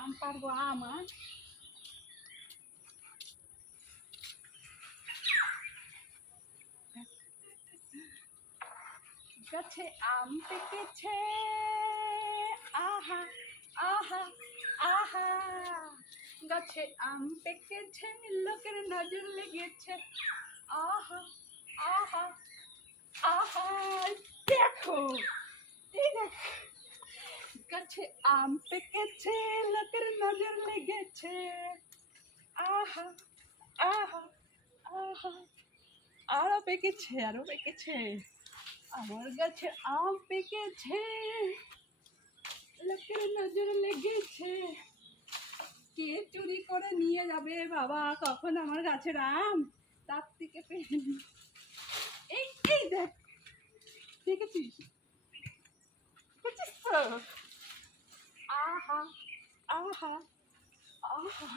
আম পারবো আমার গাছে আম পেকেছে আহা আহা আহা গাছে আম পেকেছে লোকের নজর লেগেছে আহা আহা আহা দেখো এই দেখ গাছে আম পেকেছে লোকের নজর লেগেছে আহা আহা আহা আরো পেকেছে আমার গাছে আম পেকেছে লোকের নজর লেগেছে কে চুরি করে নিয়ে যাবে বাবা কখন আমার গাছের আম তার থেকে এই এই দেখ দেখেছিস তো আহা আহা আহা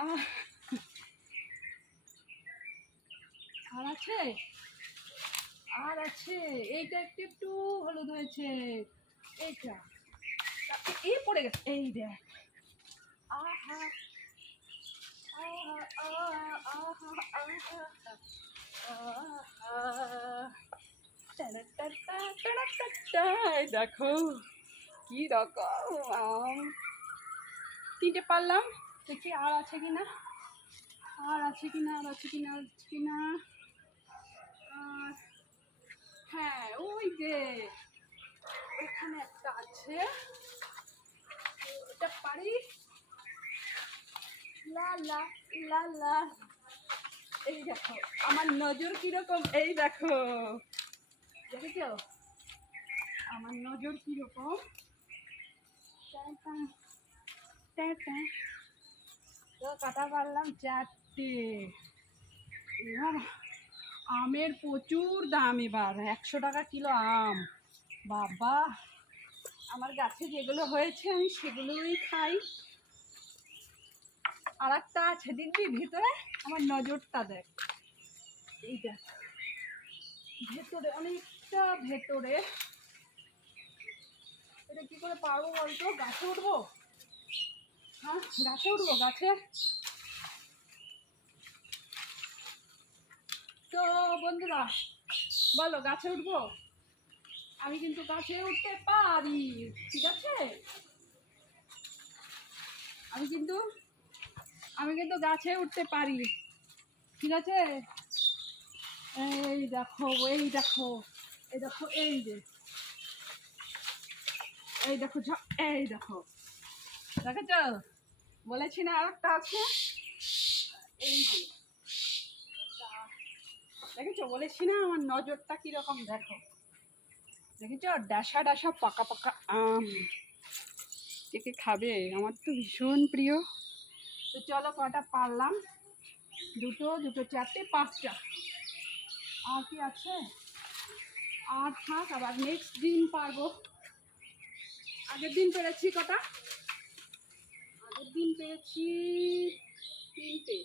আহ আর আছে এইটা একটু একটু হলুদ হয়েছে এইটা এই পড়ে গেছে এই দেখ আহা আহা আহা আহা দেখো কি রকম আম তিনটে পারলাম দেখি আর আছে কিনা আর হ্যাঁ ওই যে ওইখানে একটা আছে এটা পারি লা লা লা লা এই দেখো আমার নজর কিরকম এই দেখো দেখেছো আমার নজর কিরকম কাটা পারলাম 4টে এবার আমের প্রচুর দাম এবার 100 টাকা কিলো আম বাবা আমার গাছে যেগুলো হয়েছে আমি সেগুলোই খাই আর একটা আছে দেখবি ভিতরে আমার নজরটা দেখ এই দেখ ভেতরে অনেকটা ভেতরে এটা কি করে পারবো বলতো গাছে উঠবো হ্যাঁ গাছে উঠবো গাছে তো বন্ধুরা বলো গাছে উঠবো আমি কিন্তু গাছে উঠতে পারি ঠিক আছে আমি কিন্তু গাছে উঠতে পারি ঠিক আছে এই দেখো এই দেখো এই দেখো এই যে এই দেখো এই দেখো দেখেছ বলেছি না আর একটা আছে এই যে দেখেছো বলেছি না আমার নজরটা কিরকম দেখো দেখেছো ডাসা ডাসা পাকা পাকা আম কে খাবে আমার তো ভীষণ প্রিয় তো চলো কটা পারলাম দুটো 4টে 5টা আর কি আছে আর থাক আবার নেক্সট দিন পারবো আগের দিন পেরেছি কটা আগের দিন পেরেছি 3টে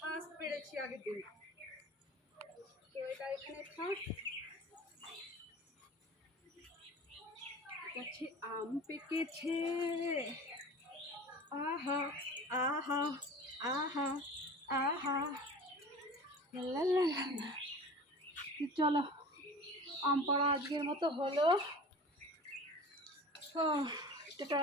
5 পেরেছি আগের দিন তো এটা এখানে থাক গাছে আম পেকেছে আহা আহা আহা আহা চলো আম পাড়া আজকের মতো হলো টাটা